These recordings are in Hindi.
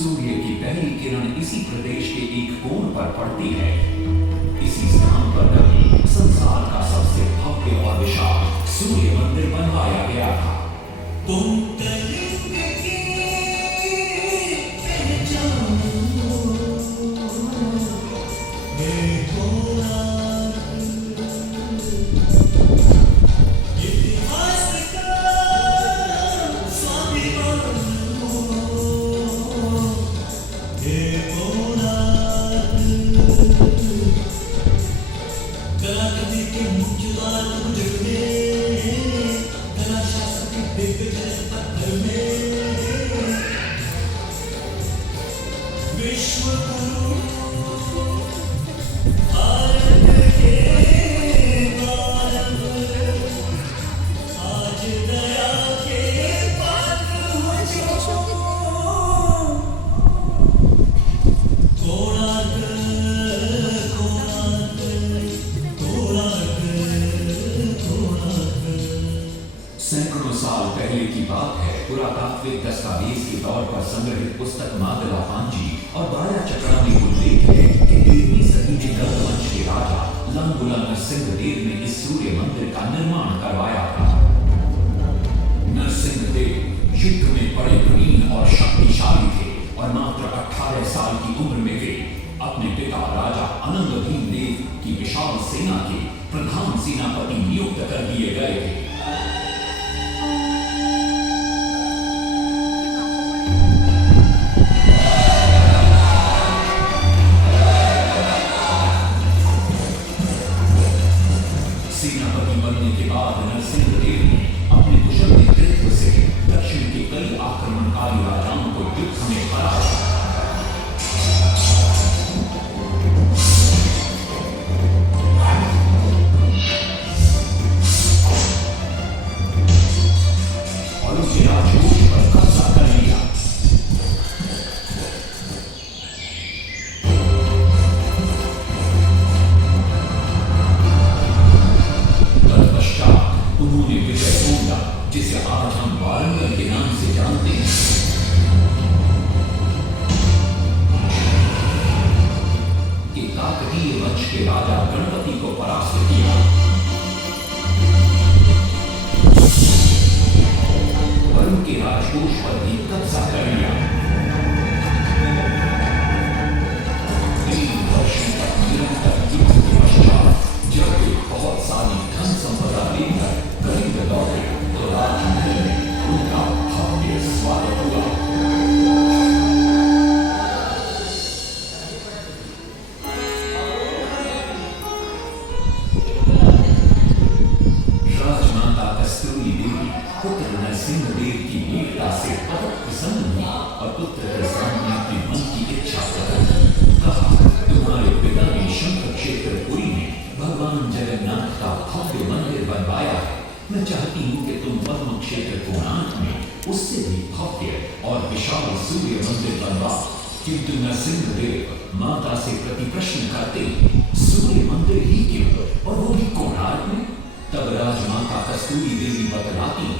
सूर्य की पहली किरण इसी प्रदेश के एक कोण पर पड़ती है। इसी स्थान पर कभी संसार का सबसे भव्य और विशाल सूर्य मंदिर बनवाया गया था। सैकड़ों साल पहले की बात है। पुरातात्विक दस्तावेज के तौर पर संग्रहित पुस्तक मादला पांजी और बाया चक्रा में उल्लेख है कि 13वीं सदी में गंगवंश के राजा लंगुला नरसिंहदेव ने इस सूर्य मंदिर का निर्माण करवाया था। नरसिंहदेव युद्ध में बड़े प्रवीण और शक्तिशाली थे और मात्र 18 साल की उम्र में वे अपने पिता राजा अनंग भीमदेव की विशाल सेना के प्रधान सेनापति नियुक्त कर दिए गए थे। सेनापति बनने के बाद नरसिंहदेव ने अपने कुशल नेतृत्व से दक्षिण के कई आक्रमणकारी राजाओं को युद्ध में हराया। और उनके राजकोष पर कब्जा कर लिया। उन्होंने विजय पूंगा, जिसे आज हम वारंगल के नाम से जानते हैं। कि काकतीय वंश के राजा गणपति को परास्त किया और उनके राजकोष पर भी कब्जा कर लिया। 3 वर्षों तक निरंतर युद्ध के पश्चात जब वे बहुत सारी धन संपदा लेकर कलिंग लौटे तो राजमहल में उनका भव्य स्वागत हुआ। राजमाता कस्तूरी देवी पुत्र नरसिंहदेव की वीरता से बहुत प्रसन्न हुई और पुत्र के सामने अपने मन की इच्छा प्रकट की। कहा, तुम्हारे पिता ने शंख क्षेत्र पुरी में भगवान जगन्नाथ का भव्य मंदिर बनवाया है। मैं चाहती हूँ कि तुम पद्म क्षेत्र कोणार्क में उससे भी भव्य और विशाल सूर्य मंदिर बनवाओ। किंतु नरसिंहदेव माता से प्रति प्रश्न करते हैं, सूर्य मंदिर ही क्यों, और वो भी कोणार्क में? तब राजमाता कस्तूरी देवी बतलाती है,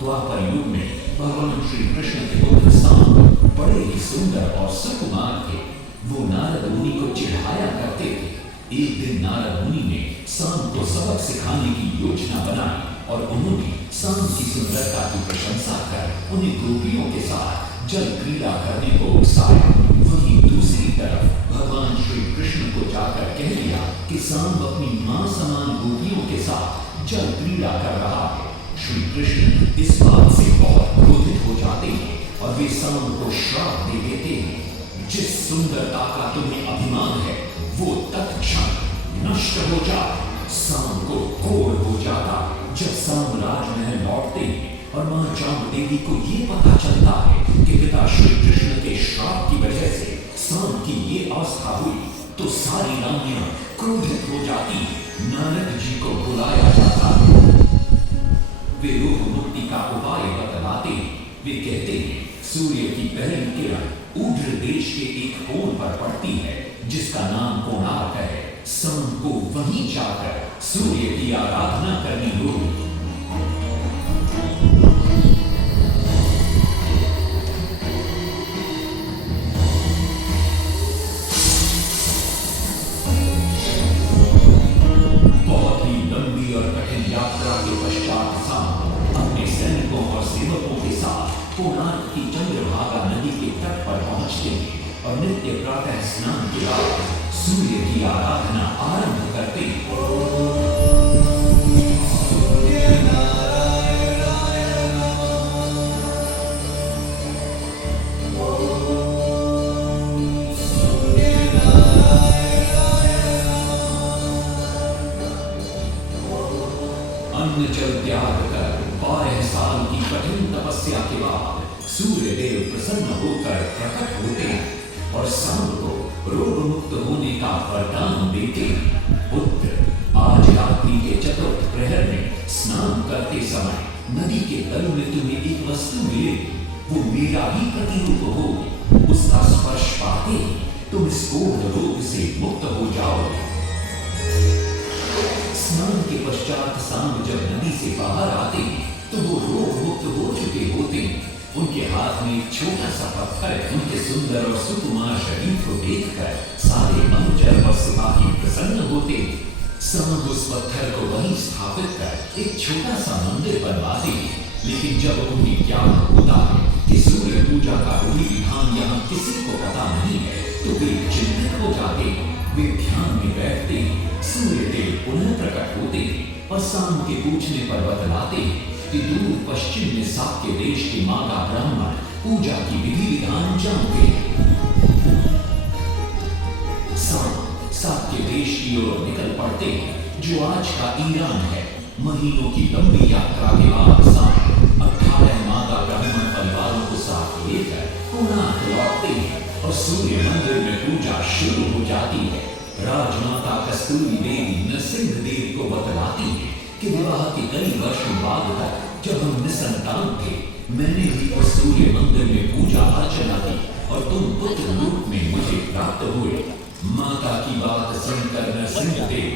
द्वापर युग में भगवान श्री कृष्ण के पुत्र सांब बड़े ही सुंदर और सुकुमार थे। वो नारद मुनि को चिढ़ाया करते थे। एक दिन नारद मुनि ने सांब को सबक सिखाने की योजना बनाई और उन्होंने सांब की सुंदरता की प्रशंसा कर उन्हें गोपियों के साथ जल क्रीड़ा करने को उकसाया। वहीं दूसरी तरफ भगवान श्री कृष्ण को जाकर कह दिया कि सांब अपनी मां समान गोपियों के साथ जल क्रीड़ा कर रहा है। श्री कृष्ण इस बात से बहुत क्रोधित हो जाते हैं और वे सांब को श्राप दे देते हैं, जिस सुंदरता का तुम्हें अभिमान है वो तत्क्षण नष्ट हो जाए। सांब को कोढ़ हो जाता जब सांब राजमहल लौटते हैं और मां चामुंडेवी को ये पता चलता है कि पिता श्री कृष्ण के श्राप की वजह से सांब की ये अवस्था हुई, तो सारी रानियां क्रोधित हो जाती। नारद जी को बुलाया जाता है। वे रोग मुक्ति का उपाय बतलाते हैं। वे कहते हैं, सूर्य की पहली किरण ऊर्ध्व देश के एक कोण पर पड़ती है जिसका नाम कोणार्क है। सांब को वहीं जाकर सूर्य की आराधना करनी होगी। और नित्य प्रातः स्नान के बाद सूर्य की आराधना आरंभ करते हैं। अन्न जल त्याग कर 12 साल की कठिन तपस्या के बाद सूर्य देव प्रसन्न होकर प्रकट होते हैं और शाम को रोग मुक्त होने का वरदान देते हैं। पुत्र, आज रात्रि के चतुर्थ प्रहर में स्नान करते समय नदी के तल में तुम्हें एक वस्तु मिले, वो मेरा ही प्रतिरूप हो। उसका स्पर्श पाते ही तुम इस कोढ़ रोग से मुक्त हो जाओगे। स्नान के पश्चात सांब जब नदी से बाहर आते हैं तो वो रोग मुक्त हो चुके होते हैं। उनके हाथ में एक छोटा सा पत्थर है। उनके सुंदर और सुकुमार शरीर को देखकर सारे अनुचर और सिपाही प्रसन्न होते हैं। सांब उस पत्थर को वहीं स्थापित कर एक छोटा सा मंदिर बनवाते हैं। लेकिन जब उन्हें ज्ञान होता है कि सूर्य पूजा का विधि विधान यहाँ किसी को पता नहीं है तो वे चिंतित हो जाते हैं। वे ध्यान में बैठते हैं। सूर्य देव पुनः प्रकट होते हैं और शाम के पूछने पर बतलाते हैं कि दूर पश्चिम में साक्य देश के मागा ब्राह्मण पूजा की विधि विधान जानते हैं। साक्य देश की ओर निकल पड़ते हैं जो आज का ईरान है। महीनों की लंबी यात्रा के बाद शाम 18 मागा ब्राह्मण परिवारों को साथ लेकर कोणार्क लौटते हैं और सूर्य मंदिर में पूजा शुरू हो जाती है। राजमाता कस्तूरी देवी नरसिंह देव को बतलाती है कि विवाह के कई वर्षों बाद तक जब हम निसंतान थे, मैंने भी उस सूर्य मंदिर में पूजा अर्चना की और तुम पुत्र रूप में मुझे प्राप्त हुए। माता की बात सुनकर नरसिंह देव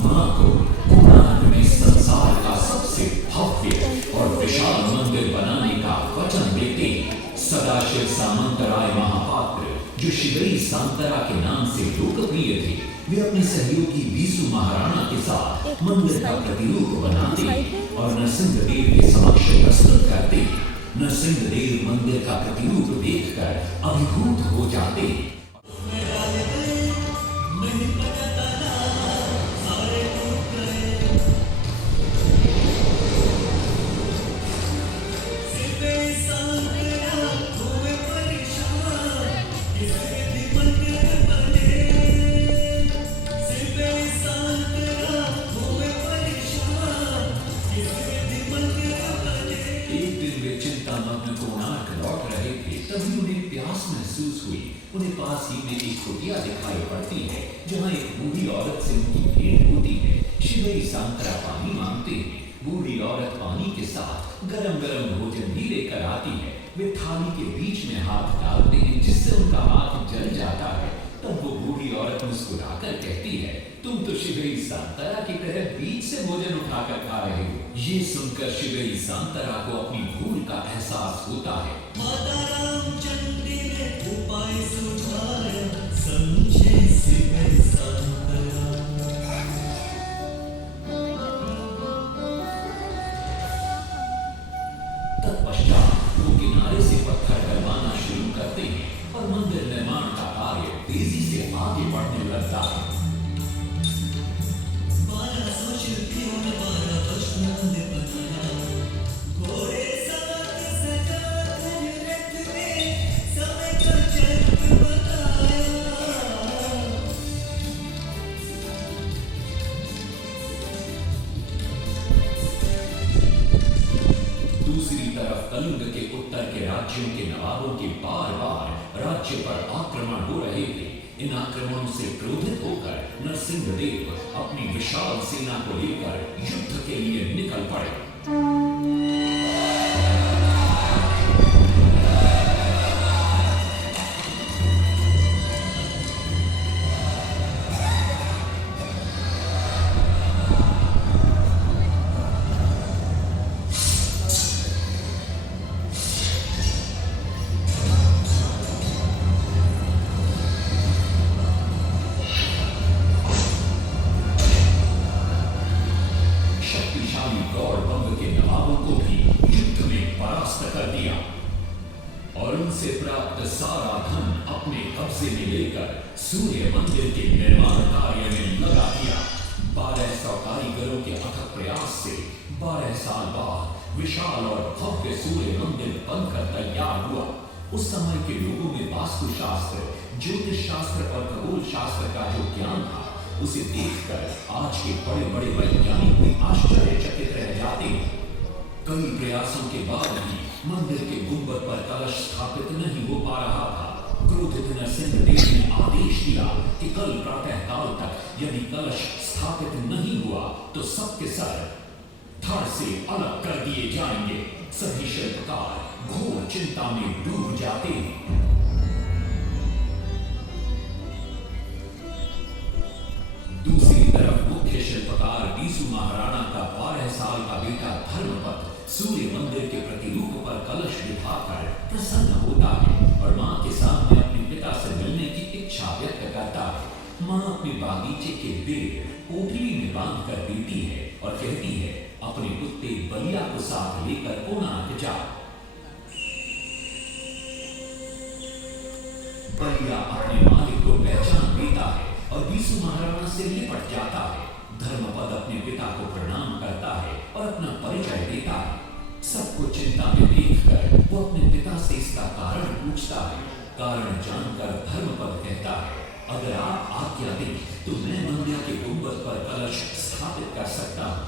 मां को कोणार्क में संसार का सबसे भव्य और विशाल मंदिर बनाने का वचन देते हैं। सदाशिव सामंतराय महापात्र जो शिवई सांतरा के नाम से लोकप्रिय थे, वे अपने सहयोगी बीसू महाराणा के साथ मंदिर का प्रतिरूप बनाते और नरसिंह देव के समक्ष प्रस्तुत करते। नरसिंह देव मंदिर का प्रतिरूप देखकर अभिभूत हो जाते। तभी उन्हें प्यास महसूस हुई। उन्हें पास ही में एक कुटिया दिखाई पड़ती है जहाँ एक बूढ़ी औरत से उनकी भेंट होती है। शिवई सांतरा पानी मांगते हैं। बूढ़ी औरत पानी के साथ गरम गरम भोजन भी लेकर आती है। वे थाली के बीच में हाथ डालते हैं जिससे उनका हाथ जल जाता है। तब वो बूढ़ी औरत मुस्कुराकर कहती है, तुम तो शिवई सांतरा की तरह बीच से भोजन उठाकर खा रहे हो। ये सुनकर शिवई सांतरा को अपनी भूल का एहसास होता है। माता रामचंद्र ने उपाय सुझाया, समझे शिवई सांतरा। तत्पश्चात वो किनारे से पत्थर डलवाना शुरू करते हैं और मंदिर निर्माण का कार्य तेजी से आगे बढ़ने लगता है। 1200 शिल्पियों ने 12 वर्ष मंदिर बनाया। घोड़े सवार सजा कर रथ में समय का चक्र बताया। दूसरी तरफ कलिंग के उत्तर के राज्यों के नवाबों के बार बार राज्य पर आक्रमण हो रहे थे। इन आक्रमणों से क्रोधित होकर नरसिंह देव अपनी विशाल सेना को लेकर युद्ध के लिए निकल पड़े। गौड़ वंश के नवाबों को और उनसे प्राप्त सारा धन अपने कब्जे में लेकर सूर्य मंदिर के निर्माण कार्य में लगा दिया। 1200 कारीगरों के अथक प्रयास से 12 साल बाद विशाल और भव्य सूर्य मंदिर बनकर तैयार हुआ। उस समय के लोगों में वास्तुशास्त्र, ज्योतिष शास्त्र और खगोल शास्त्र का जो ज्ञान था, उसे देखकर आज के बड़े बड़े वैज्ञानिक भी आश्चर्यचकित रह जाते हैं। कई प्रयासों के बाद भी मंदिर के गुंबद पर कलश स्थापित नहीं हो पा रहा था। क्रोधित नरसिंहदेव ने आदेश दिया कि कल प्रातः काल तक यदि कलश स्थापित नहीं हुआ तो सबके सर धड़ से अलग कर दिए जाएंगे। सभी शिल्पकार घोर चिंता में डूब जाते हैं। दूसरी तरफ मुख्य शिल्पकार बीसू महाराणा का 12 साल का बेटा धर्मपद सूर्य मंदिर के प्रतिरूप पर कलश बिठाकर प्रसन्न होता है और मां के सामने अपने पिता से मिलने की इच्छा व्यक्त करता है। मां अपने बागीचे के बेर पोटली में बांध कर देती है और कहती है, अपने कुत्ते बलिया को साथ लेकर कोणार्क जा। बलिया अपने मालिक को पहचान लेता है और बीसू महाराणा से लिपट जाता है। धर्मपद अपने पिता को प्रणाम करता है और अपना परिचय देता है। सबको चिंता में देखकर वो अपने पिता से इसका कारण पूछता है। कारण जानकर धर्मपद कहता है, अगर आप आज्ञा दें तो मैं मंदिर के गुंबद पर कलश स्थापित कर सकता हूं।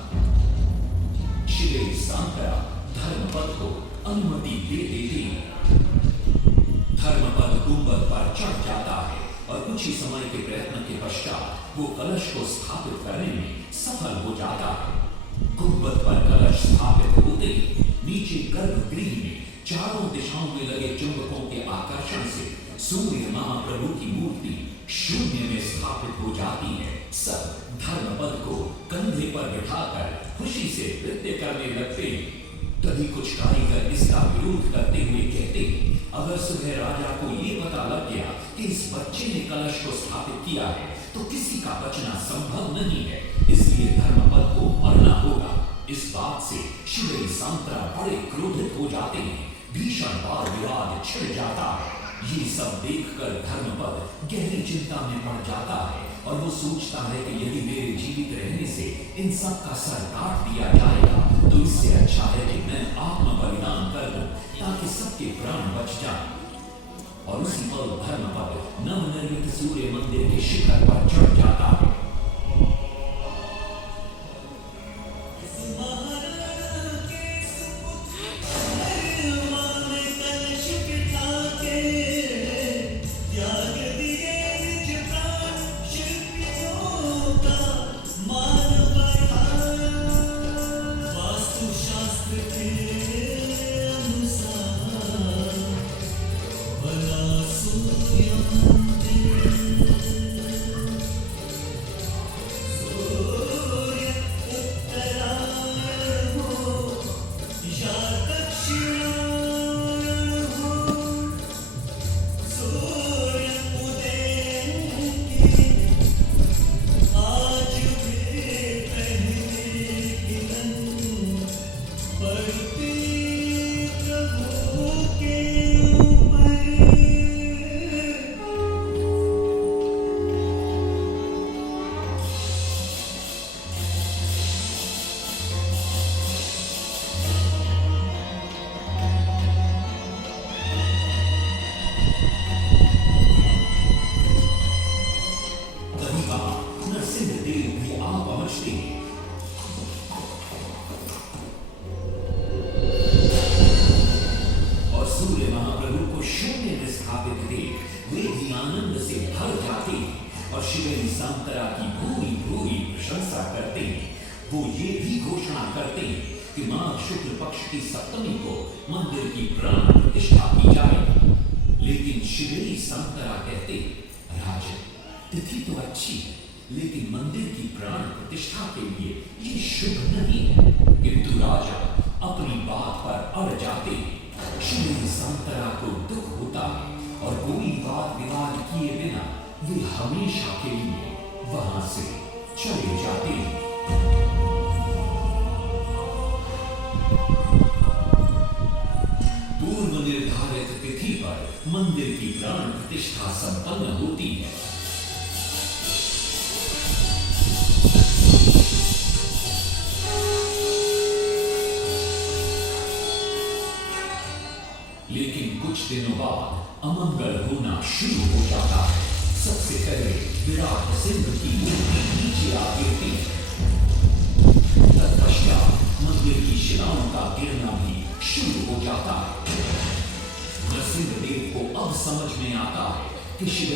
शिवेरी सांकरा धर्मपद को अनुमति दे देती है। धर्मपद गुंबद पर चढ़ जाता है और कुछ ही समय के प्रयत्न के पश्चात वो कलश को स्थापित करने में सफल हो जाता है। गुंबद पर कलश स्थापित होते ही नीचे गर्भगृह में चारों दिशाओं में लगे चुंबकों के आकर्षण से सूर्य महाप्रभु की मूर्ति शून्य में स्थापित हो जाती है। सब धर्मपद को कंधे पर बिठाकर खुशी से नृत्य करने लगते हैं। तभी कुछ कारीगर इसका विरोध करते हुए कहते हैं, अगर सुबह राजा को ये पता लग गया कि इस बच्चे ने कलश को स्थापित किया है तो किसी का बचना संभव नहीं है, इसलिए धर्मपद को मरना होगा। इस बात से शिवेरी सांकरा बड़े क्रोधित हो जाते हैं। भीषण वाद विवाद छिड़ जाता है। ये सब देखकर धर्मपद गहरी चिंता में पड़ जाता है और वो सोचता है कि यदि मेरे जीवित रहने से इन सब का सर काट दिया जाएगा तो इससे अच्छा है कि मैं आत्म बलिदान कर दूं ताकि सबके प्राण बच जाएं। और उसी पल धर्मपद नवनिर्मित सूर्य मंदिर के शिखर पर चढ़ जाता है। शिवेरी सांकरा की भूरी भूरी प्रशंसा करते हैं। वो ये भी घोषणा करते हैं कि मां शुक्ल पक्ष की सप्तमी को मंदिर की प्राण प्रतिष्ठा की जाएगी। लेकिन शिवेरी सांकरा कहते, राजन तिथि तो अच्छी है, लेकिन मंदिर की प्राण प्रतिष्ठा के लिए ये शुभ नहीं है। किंतु राजा अपनी बात पर अड़ जाते हैं। शिवेरी सांकरा को दुख होता है और कोई वाद विवाद किए बिना वे हमेशा के लिए वहां से चले जाते हैं। पूर्व निर्धारित निर्धारित तिथि पर मंदिर की प्राण प्रतिष्ठा संपन्न होती है। लेकिन कुछ दिनों बाद अमंगल होना शुरू हो जाता है। सबसे पहले विराट सिंह की मूर्ति नीचे आ गिरती है। तत्पश्चात मंदिर की शिलाओं का गिरना भी शुरू हो जाता है। नरसिंह देव को अब समझ में आता है कि शिव